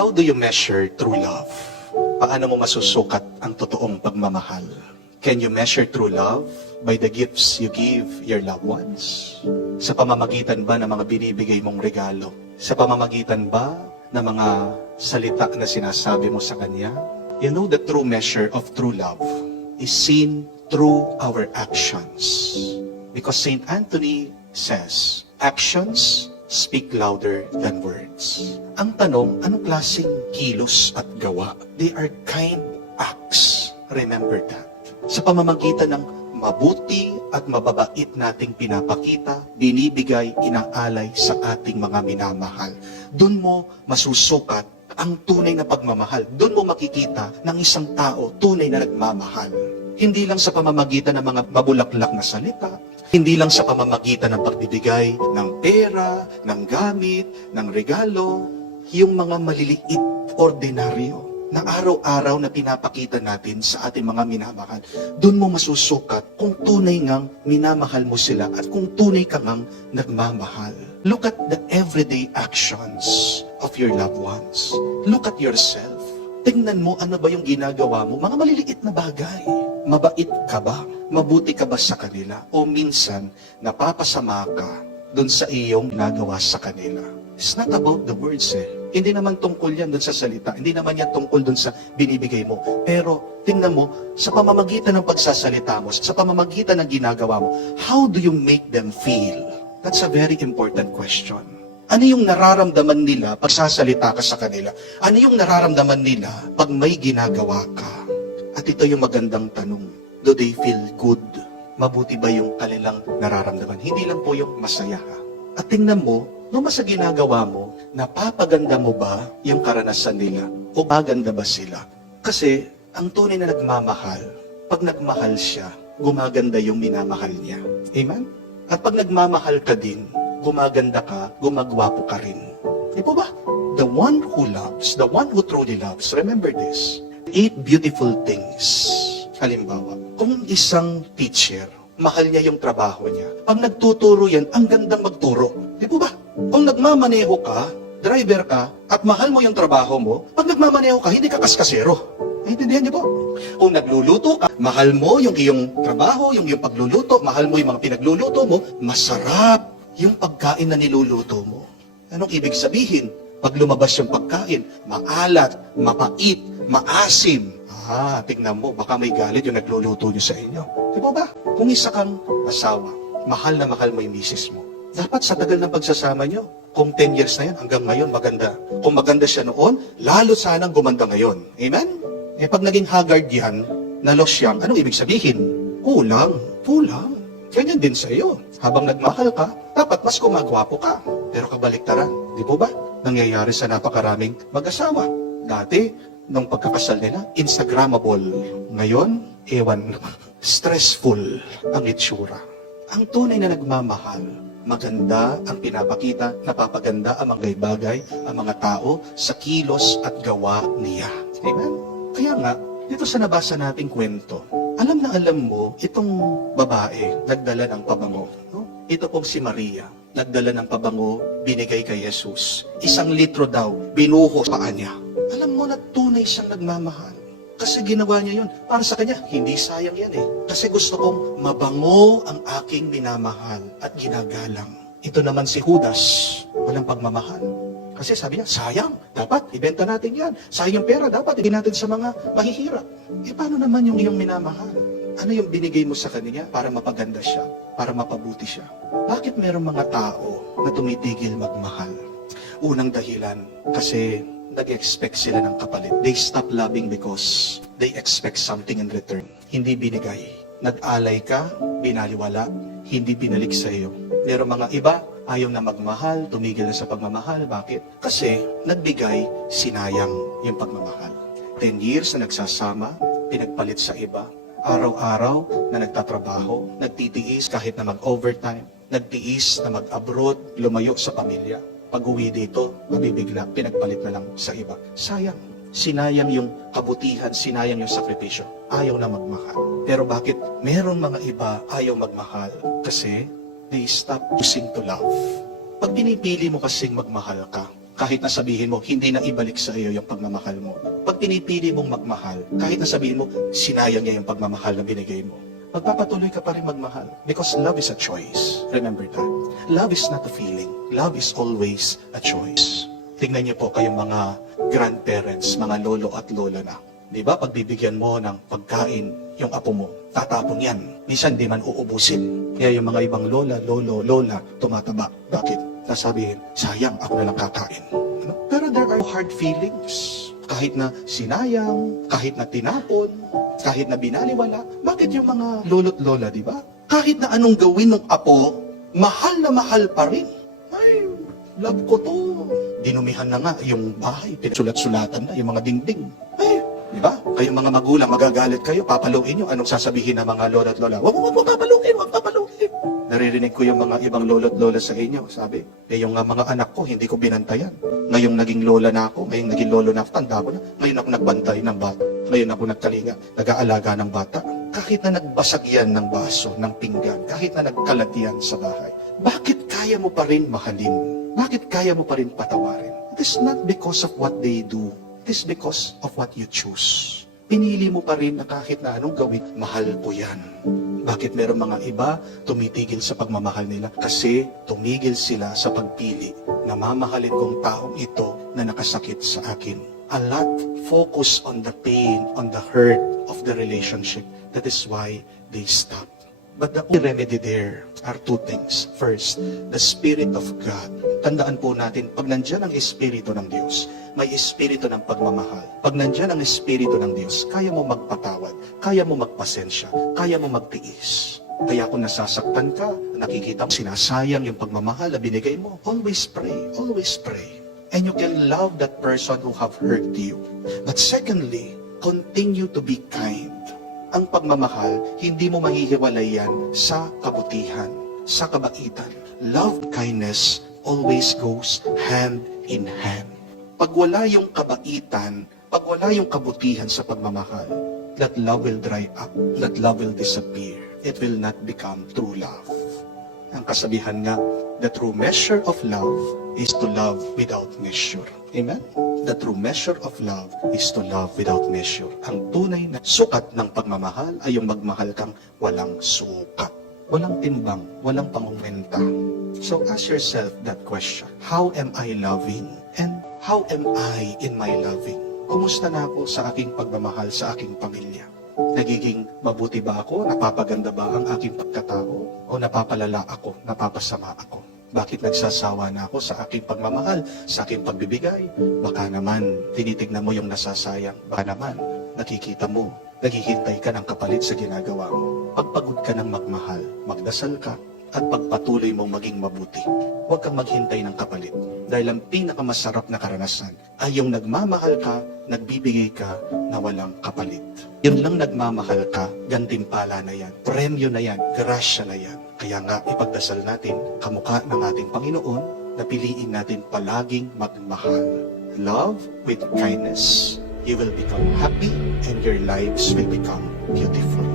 How do you measure true love? Paano mo masusukat ang totoong pagmamahal? Can you measure true love by the gifts you give your loved ones? Sa pamamagitan ba ng mga binibigay mong regalo? Sa pamamagitan ba ng mga salita na sinasabi mo sa Kanya? You know, the true measure of true love is seen through our actions. Because Saint Anthony says, actions speak louder than words. Ang tanong, anong klaseng kilos at gawa? They are kind acts. Remember that. Sa pamamagitan ng mabuti at mababait nating pinapakita, binibigay, inaalay sa ating mga minamahal. Doon mo masusukat ang tunay na pagmamahal. Doon mo makikita ng isang tao tunay na nagmamahal. Hindi lang sa pamamagitan ng mga mabulaklak na salita, hindi lang sa pamamagitan ng pagbibigay ng pera, ng gamit, ng regalo, yung mga maliliit, ordinaryo, na araw-araw na pinapakita natin sa ating mga minamahal. Doon mo masusukat kung tunay ngang minamahal mo sila at kung tunay ka ngang nagmamahal. Look at the everyday actions of your loved ones. Look at yourself. Tingnan mo ano ba yung ginagawa mo, mga maliliit na bagay. Mabait ka ba? Mabuti ka ba sa kanila? O minsan, napapasama ka doon sa iyong ginagawa sa kanila. It's not about the words Hindi naman tungkol yan doon sa salita. Hindi naman yan tungkol doon sa binibigay mo. Pero, tingnan mo, sa pamamagitan ng pagsasalita mo, sa pamamagitan ng ginagawa mo, how do you make them feel? That's a very important question. Ano yung nararamdaman nila pag sasalita ka sa kanila? Ano yung nararamdaman nila pag may ginagawa ka? At ito yung magandang tanong. Do they feel good? Mabuti ba yung kanilang nararamdaman? Hindi lang po yung masaya. At tingnan mo, nung sa ginagawa mo, napapaganda mo ba yung karanasan nila? O maganda ba sila? Kasi, ang tunay na nagmamahal, pag nagmahal siya, gumaganda yung minamahal niya. Amen? At pag nagmamahal ka din, gumaganda ka, gumagwapo ka rin. Di po ba? The one who loves, the one who truly loves, remember this, 8 beautiful things. Halimbawa, kung isang teacher, mahal niya yung trabaho niya, pag nagtuturo yan, ang gandang magturo. Di po ba? Kung nagmamaneho ka, driver ka, at mahal mo yung trabaho mo, pag nagmamaneho ka, hindi ka kaskasero. Naintindihan niyo po? Kung nagluluto ka, mahal mo yung iyong trabaho, yung iyong pagluluto, mahal mo yung mga pinagluluto mo, masarap yung pagkain na niluluto mo. Anong ibig sabihin? Pag lumabas yung pagkain, maalat, mapait, maasim. Tingnan mo, baka may galit yung nagluluto niyo sa inyo. Di ba? Kung isa kang asawa, mahal na mahal mo yung misis mo, dapat sa tagal ng pagsasama nyo, kung 10 years na yan, hanggang ngayon, maganda. Kung maganda siya noon, lalo sanang gumanda ngayon. Amen? Pag naging haggard yan, na losyang, anong ibig sabihin? Kulang. Ganyan din sa iyo. Habang nagmahal ka, dapat mas gumagwapo ka. Pero kabaliktaran, di po ba? Nangyayari sa napakaraming mag-asawa. Dati, nung pagkakasal nila, Instagrammable. Ngayon, ewan, stressful ang itsura. Ang tunay na nagmamahal, maganda ang pinapakita, napapaganda ang mga bagay, ang mga tao sa kilos at gawa niya. Amen? Kaya nga, dito sa nabasa nating kwento, alam na alam mo, itong babae, nagdala ng pabango. No? Ito pong si Maria, nagdala ng pabango, binigay kay Jesus. 1 litro daw, binuhos paa niya. Alam mo na tunay siyang nagmamahal. Kasi ginawa niya yun. Para sa kanya, hindi sayang yan Kasi gusto kong mabango ang aking minamahal at ginagalang. Ito naman si Judas, walang pagmamahal. Kasi sabi niya, sayang, dapat ibenta natin yan. Sayang pera, dapat ibigay natin sa mga mahihirap. Paano naman yung iyong minamahal? Ano yung binigay mo sa kanya para mapaganda siya, para mapabuti siya? Bakit merong mga tao na tumitigil magmahal? Unang dahilan, kasi nag-expect sila ng kapalit. They stop loving because they expect something in return. Hindi binigay. Nag-alay ka, binaliwala, hindi binalik sa iyo. Merong mga iba, ayaw na magmahal, tumigil na sa pagmamahal. Bakit? Kasi nagbigay, sinayang yung pagmamahal. 10 years na nagsasama, pinagpalit sa iba. Araw-araw na nagtatrabaho, nagtitiis kahit na mag-overtime, nagtiis na mag-abroad, lumayo sa pamilya. Pag-uwi dito, mabibigla, pinagpalit na lang sa iba. Sayang. Sinayang yung kabutihan, sinayang yung sakripisyo. Ayaw na magmahal. Pero bakit meron mga iba ayaw magmahal? Kasi they stop choosing to love. Pag pinipili mo kasing magmahal ka, kahit na sabihin mo, hindi na ibalik sa iyo yung pagmamahal mo. Pag pinipili mong magmahal, kahit na sabihin mo, sinayang niya yung pagmamahal na binigay mo, magpapatuloy ka pa rin magmahal. Because love is a choice. Remember that. Love is not a feeling. Love is always a choice. Tingnan niyo po kayong mga grandparents, mga lolo at lola na. Di ba? Pag bibigyan mo ng pagkain yung apo mo, tatapon yan. Minsan di man uubusin. Kaya yung mga ibang lola, lolo, lola, tumataba. Bakit? Sasabihin, sayang, ako na lang kakain. Ano? Pero there are hard feelings. Kahit na sinayang, kahit na tinapon, kahit na binaliwala. Bakit yung mga lolo't lola, di ba? Kahit na anong gawin ng apo, mahal na mahal pa rin. Ay, love ko to. Dinumihan na nga yung bahay, pinasulat-sulatan na yung mga dingding. Ay, di ba? Kayong mga magulang, magagalit kayo, papaluin nyo. Anong sasabihin ng mga lolo't lola? Wag mo papaluin, wag papaluin. Naririnig ko yung mga ibang lolo't lola sa inyo. Sabi, yung mga anak ko, hindi ko binantayan. Ngayong naging lola na ako, ngayong naging lolo na ako, tanda ko na. Ngayon ako nagbantay ng bata. Ngayon ako nagkalinga, nag-aalaga ng bata. Kahit na nagbasag yan ng baso, ng pinggan, kahit na nagkalat yan sa bahay, bakit kaya mo pa rin mahalin? Bakit kaya mo pa rin patawarin? It is not because of what they do. It is because of what you choose. Pinili mo pa rin na kahit na anong gawin, mahal ko yan. Bakit meron mga iba tumitigil sa pagmamahal nila? Kasi tumigil sila sa pagpili na mamahalin kong taong ito na nakasakit sa akin. A lot focus on the pain, on the hurt of the relationship. That is why they stop. But the only remedy there are two things. First, the Spirit of God. Tandaan po natin, pag nandyan ang Espiritu ng Diyos, may Espiritu ng pagmamahal. Pag nandyan ang Espiritu ng Diyos, kaya mo magpatawad, kaya mo magpasensya, kaya mo magtiis. Kaya kung nasasaktan ka, nakikita mo sinasayang yung pagmamahal na binigay mo, always pray, always pray. And you can love that person who have hurt you. But secondly, continue to be kind. Ang pagmamahal, hindi mo mahihiwalay yan sa kabutihan, sa kabaitan. Love, kindness always goes hand in hand. Pag wala yung kabaitan, pag wala yung kabutihan sa pagmamahal, that love will dry up, that love will disappear. It will not become true love. Ang kasabihan nga, the true measure of love is to love without measure. Amen? The true measure of love is to love without measure. Ang tunay na sukat ng pagmamahal ay yung magmahal kang walang sukat. Walang timbang, walang pangungwenta. So ask yourself that question. How am I loving? And how am I in my loving? Kumusta na ako sa aking pagmamahal sa aking pamilya? Nagiging mabuti ba ako? Napapaganda ba ang aking pagkatao? O napapalala ako? Napapasama ako? Bakit nagsasawa na ako sa aking pagmamahal, sa aking pagbibigay? Baka naman, tinitignan mo yung nasasayang. Baka naman, nakikita mo, naghihintay ka ng kapalit sa ginagawa mo. Pagpagod ka ng magmahal, magdasal ka, at pagpatuloy mong maging mabuti. Huwag kang maghintay ng kapalit. Dahil ang pinakamasarap na karanasan ay yung nagmamahal ka, nagbibigay ka na walang kapalit. Yun lang nagmamahal ka, gantimpala na yan, premyo na yan, grasya na yan. Kaya nga ipagdasal natin, kamukha ng ating Panginoon, na piliin natin palaging magmahal. Love with kindness, you will become happy and your lives will become beautiful.